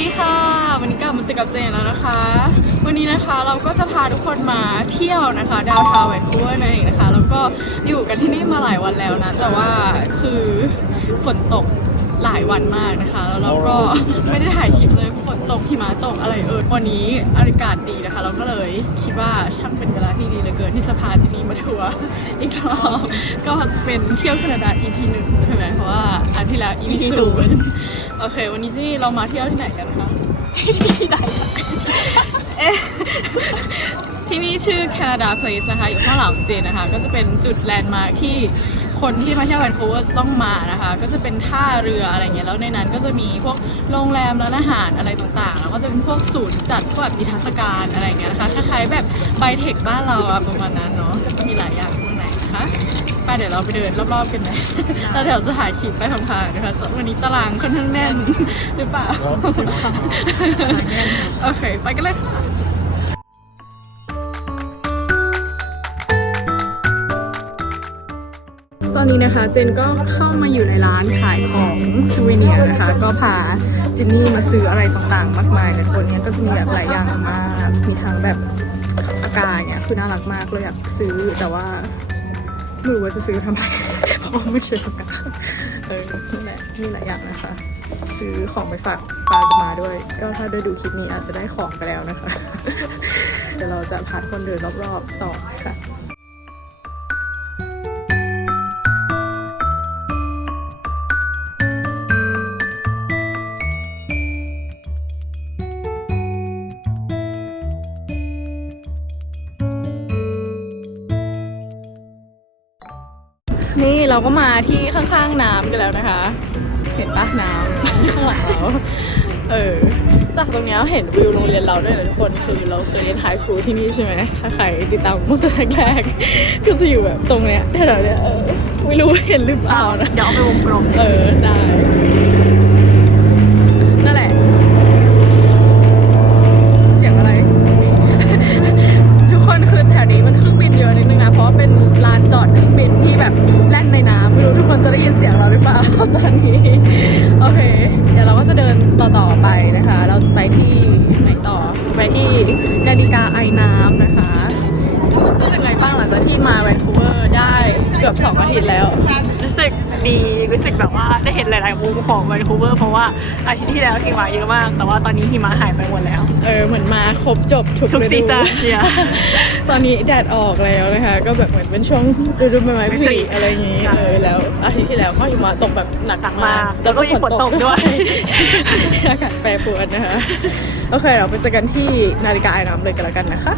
ดีค่ะ วันนี้กลับมาเจอกับเจนแล้วนะคะ วันนี้นะคะเราก็จะพาทุกคนมาเที่ยวนะคะ ดาวทาวน์วนคูเวอร์นั่นเองนะคะ แล้วก็อยู่กันที่นี่มาหลายวันแล้วนะ แต่ว่าคือฝนตก หลายวันมากนะคะ แล้วเราก็ไม่ได้ถ่ายคลิปเลยฝนตกหิมะตกอะไรเออวันนี้อากาศดีนะคะ เราก็เลยคิดว่าช่างเป็นเวลาที่ดีเหลือเกินที่สภาที่นี่มาทัวร์อีกรอบก็จะเป็นเที่ยวแคนาดา EP หนึ่งใช่ไหมเพราะว่าอันที่แล้ว EP ศูนย์โอเค วันนี้ที่เรามาเที่ยวที่ไหนกันคะที่ใดเอ๊ะที่นี่ชื่อ Canada Place นะคะ อยู่ข้างหลังเจนนะคะ ก็จะเป็นจุดแลนด์มาร์คที่ คนที่มาเที่ยวแวนคูเวอร์จะต้องมานะคะ ก็จะเป็นท่าเรืออะไรเงี้ยแล้วในนั้นก็จะมีพวกโรงแรมร้านอาหารอะไรต่างๆ แล้วก็จะเป็นพวกศูนย์จัดพวกแบบนิทรรศการอะไรเงี้ยนะคะคล้ายๆแบบไบเทคบ้านเราอะประมาณนั้นเนาะก็จะมีหลายอย่างข้างในนะคะไปเดี๋ยวเราไปเดินรอบๆกันนะแล้วเดี๋ยวจะถ่ายคลิปไปทำทางๆนะคะส่วนวันนี้ตารางค่อนข้างแน่นหรือเปล่าโอเคไปกันเลยค่ะ อนนี้นะคะเจนก็เข้ามาอยู่ในร้านขายของซูเวเนียนะคะ ก็พาจินนี่มาซื้ออะไรต่างๆ มากมายในคนนี้ก็จะมีแบบหลายอย่างมากมีทั้งแบบปากกาเนี่ยคือน่ารักมากเลยอยากซื้อแต่ว่าไม่รู้ว่าจะซื้อทำไมเพราะไม่ใช่ปากกาเออนี่แหละมีหลายอย่างนะคะ ซื้อของไปฝากปามาด้วย ก็ถ้าได้ดูคลิปนี้อาจจะได้ของไปแล้วนะคะเดี๋ยวเราจะพาคนเดินรอบๆต่อค่ะ เราก็มาที่ข้างๆน้ำกันแล้วนะคะ เห็นปะน้ำข้างหลังเราเออจากตรงเนี้ยเห็นวิวโรงเรียนเราด้วยนะทุกคนคือเราเคยเรียนไฮสคูลที่นี่ใช่ไหมถ้าใครติดตามตั้งแต่แรกๆก็จะอยู่แบบตรงเนี้ยแถวๆเนี้ยเออไม่รู้ว่าเห็นหรือเปล่านะเดี๋ยวเอาไปวงกลมเออได้ ไปที่นาฬิกาไอน้ำนะคะ รู้สึกไงบ้างหลังจากที่มาแวนคูเวอร์ได้เกือบสองอาทิตย์แล้ว รู้สึกดีรู้สึกแบบว่าได้เห็นหลาย ๆ มุมของแวนคูเวอร์เพราะว่าอาทิตย์ที่แล้วหิมะเยอะมาก แต่ว่าตอนนี้หิมะหายไปหมดแล้ว เออเหมือนมาครบจบทุกทุกฤดูซีซั่นเนี่ย ตอนนี้แดดออกแล้วนะคะก็แบบเหมือนเป็นช่วงฤดูใบไม้ผลิอะไรอย่างนี้ใช่ เออแล้ว อาทิตย์ที่แล้วก็หิมะตกแบบหนักหนักมามากกแล้วก็มีฝนตกด้วย อากาศแปรปรวนนะคะโอเคเราไปเจอกันที่นาฬิกาไอ้น้ำเลยกันแล้วกันนะคะ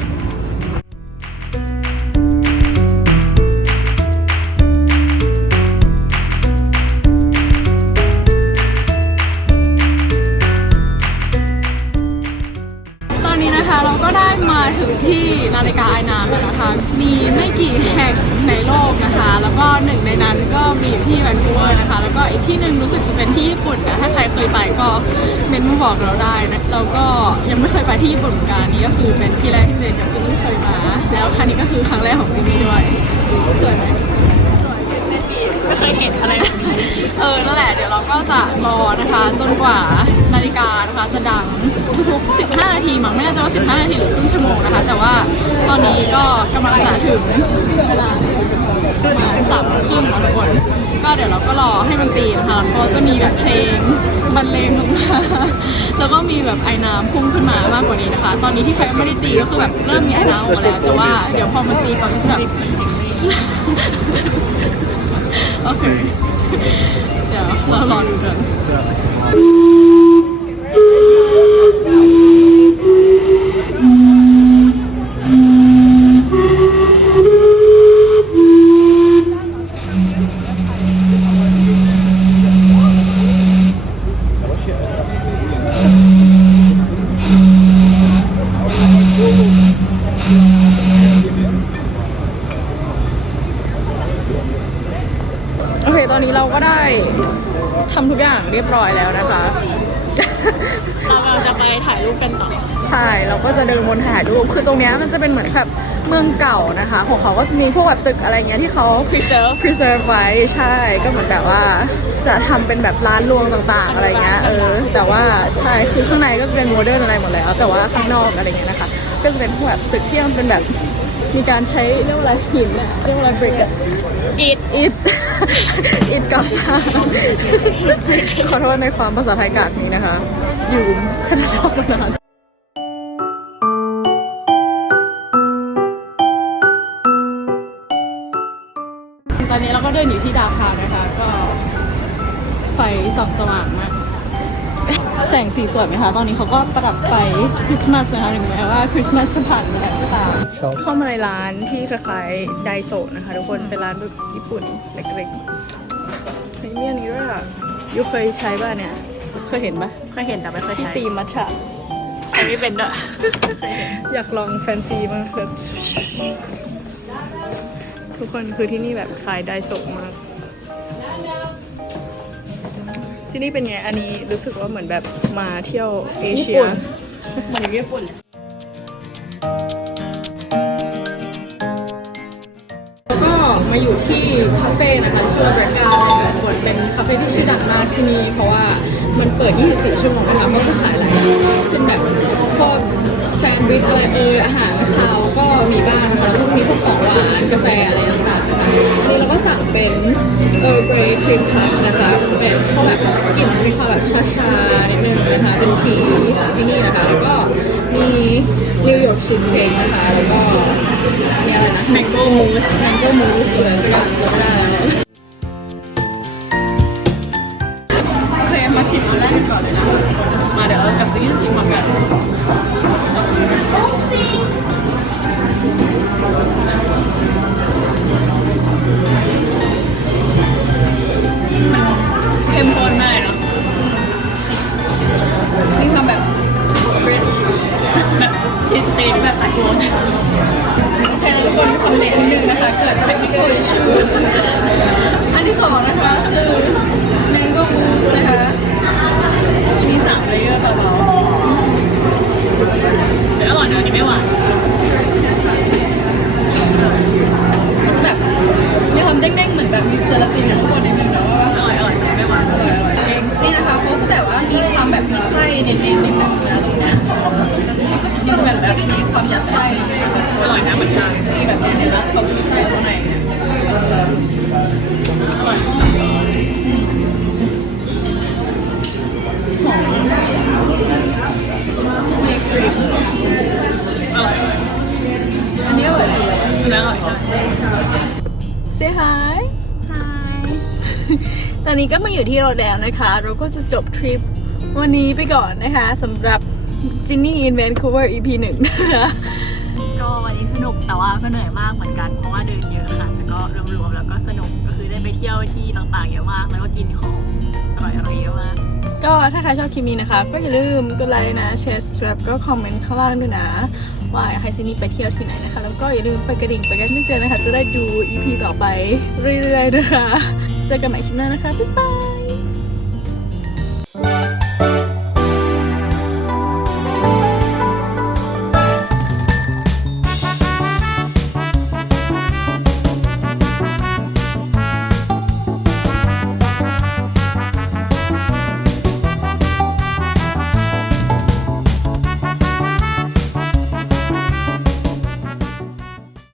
นาฬิกาไอน้ำนะคะ มีไม่กี่แห่งในโลกนะคะ แล้วก็หนึ่งในนั้นก็มีที่แวนคูเวอร์นะคะ แล้วก็อีกที่หนึ่งรู้สึกจะเป็นที่ญี่ปุ่นนะถ้าใครเคยไปก็เมนมาบอกเราได้นะเราก็ยังไม่เคยไปที่ญี่ปุ่นเหมือนกันนี่ก็คือเป็นที่แรกที่เจนกับจินนี่เคยมา แล้วครั้งนี้ก็คือครั้งแรกของจินนี่ด้วยสวยไหมไม่เคยเห็นอะไรแบบนี้เออนั่นแหละเดี๋ยวเราก็จะรอนะคะจนกว่านาฬิกานะคะจะดัง ทุกๆ 15 นาทีมั้งไม่แน่ใจว่า 15 นาทีหรือครึ่งชั่วโมงนะคะ แต่ว่าตอนนี้ก็กำลังจะถึงเวลาประมาณสามครึ่งนะทุกคนก็เดี๋ยวเราก็รอให้มันตีนะคะแล้วก็จะมีแบบเพลงบรรเลงออกมาแล้วก็มีแบบไอ้น้ำพุ่งขึ้นมามากกว่านี้นะคะ ตอนนี้ที่เขายังไม่ได้ตีก็คือแบบเริ่มมีไอ้น้ำออกมาแล้วแต่ว่าเดี๋ยวพอมันตีก่อนก็จะแบบโอเคเดี๋ยวเรารอดูกัน เรียบร้อยแล้วนะคะ เรากำลังจะไปถ่ายรูปกันต่อ ใช่ เราก็จะเดินวนถ่ายรูปคือตรงเนี้ยมันจะเป็นเหมือนแบบเมืองเก่านะคะ ของเขาก็จะมีพวกแบบตึกอะไรเงี้ยที่เขา preserve preserve ไว้ ใช่ ก็เหมือนแบบว่าจะทำเป็นแบบร้านรวงต่างๆ อะไรเงี้ย เออ แต่ว่าใช่ คือข้างในก็จะเป็นโมเดิร์นอะไรหมดแล้ว แต่ว่าข้างนอกอะไรเงี้ยนะคะ ก็จะเป็นพวกแบบตึกที่มันเป็นแบบ มีการใช้เรียกว่าอะไรหินอะเรียกว่าอะไรบริกอะอิดอิดอิดก่อสร้างขอโทษในความภาษาไทยกากนี้นะคะ อยู่คณะนอกมานานตอนนี้เราก็เดินอยู่ที่ดาวคาวนะคะ ก็ไฟส่องสว่างมาก แสงสีสวยไหมคะ ตอนนี้เขาก็ประดับไฟคริสต์มาสนะคะถึงแม้ว่าคริสต์มาสจะผ่านมาแล้วก็ตาม เข้ามาในร้านที่คล้ายๆไดโซะนะคะ ทุกคนเป็นร้านแบบญี่ปุ่นเล็กๆเฮ้ยมีอันนี้ด้วยอะยูเคยใช้ป่ะเนี่ย เคยเห็นปะเคยเห็นแต่ไม่เคยที่ใช้ตีมัทฉะใช้ไม่เป็นด้วยเคยเห็นอยากลองแฟนซีมากแบบทุกคนคือที่นี่แบบคล้ายไดโซะมากที่นี่เป็นไง อันนี้รู้สึกว่าเหมือนแบบมาเที่ยวเอเชีย เหมือนญี่ปุ่น มาอยู่ที่คาเฟ่นะคะชื่อว่าแบรกาเลยทุกคนเป็นคาเฟ่ที่ชื่อดังมากที่นี่เพราะว่ามันเปิด 24 ชั่วโมงนะคะเพราะจะขายหลายอย่างเช่นแบบพวกแซนด์วิชอะไรเอออาหารคาวก็มีบ้างนะคะแล้วก็มีพวกของหวานกาแฟอะไรต่างๆนะคะนนี้เราก็สั่งเป็นเออร์เกรย์ครีมพัฟนะคะเป็นพวกแบบกลิ่นมีความแบบชาๆนิดนึงนะคะเป็นทีที่นี่นะคะแล้วก็มีนิวยอร์กชีสเค้กนะคะแล้วก็ เนนี้อะไรนะแมงโก้มูสแมงโก้มูสเลยสักอย่างจำได้แล้วโอเคมาชิมอันแรกกันก่อนเลยนะ มาเดี๋ยวเรากลับไปยืนชิมพร้อมกัน อันที่สองนะคะ คือ mango m o u s e นะคะ มีสามเลเยอร์เบาเดี๋ยวอร่อยนะอันนี้ไม่หวานมันจะแบบมีความเด้งๆเหมือนแบบมีเจลาตินอยู่ข้างบนนิดนึงเนาะว่าอร่อยอร่อยแต่ไม่หวานอร่อยอร่อยนี่นะคะเขาจะแบบว่ามีความแบบมีไส้เน้นๆนิดนึงนะตรงเนี้ยก็จริงๆแบบแบบมีความยัดไส้อร่อยนะเหมือนกันมีแบบเนี้ยเห็นแล้วเขาจะมีไส้ข้างในเนี่ย อร่อยหอมมีครีมอร่อยอันนี้อร่อยสุดอันนี้อร่อยใช่ Say hi hi ตอนนี้ก็มาอยู่ที่โรงแรมนะคะ เราก็จะจบทริปวันนี้ไปก่อนนะคะสำหรับจินนี่ in Vancouver EP หนึ่งนะคะก็ วันนี้สนุกแต่ว่าก็เหนื่อยมากเหมือนกัน เพราะว่าเดินเยอะค่ะแต่ก็รวมๆแล้วก็สนุกก็คือได้ไปเที่ยวที่ต่างๆเยอะมากแล้วก็กินของอร่อยๆเยอะมากก็ถ้าใครชอบคลิปนี้นะคะ ก็อย่าลืมกดไลค์นะแชร์ส b ก็คอมเมนต์ข้างล่างด้วยนะว่าอยากให้จินนี่ไปเที่ยวที่ไหนนะคะ แล้วก็อย่าลืมไปกระดิ่งไปกันเตือนนะคะ จะได้ดู EP ต่อไปเรื่อยๆนะคะ เจอกันใหม่คลิปหน้านะคะ บ๊ายบาย